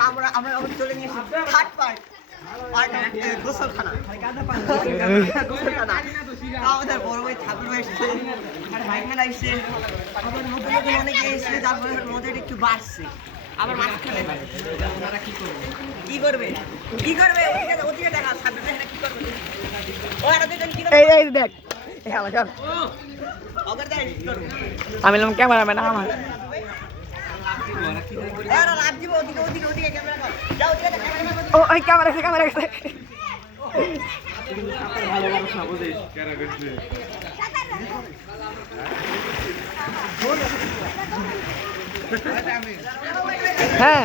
আমরা চলে নিয়েছি থার্ড পার্ট গোসলখানা আমাদের বড় ভাই ঠাকুর এসছে আর ভাইখানা এসছে আবার নতুন নতুন অনেকে এসছে তারপরে মজাটা একটু বাড়ছে আবার মাঝখানে কি করবে ওদিকে দেখা সাবজেক্ট কি করবে ও আর দুজন কি এই দেখ আমি ক্যামেরাম্যান আমার ও ওই ক্যামেরা গেছে হ্যাঁ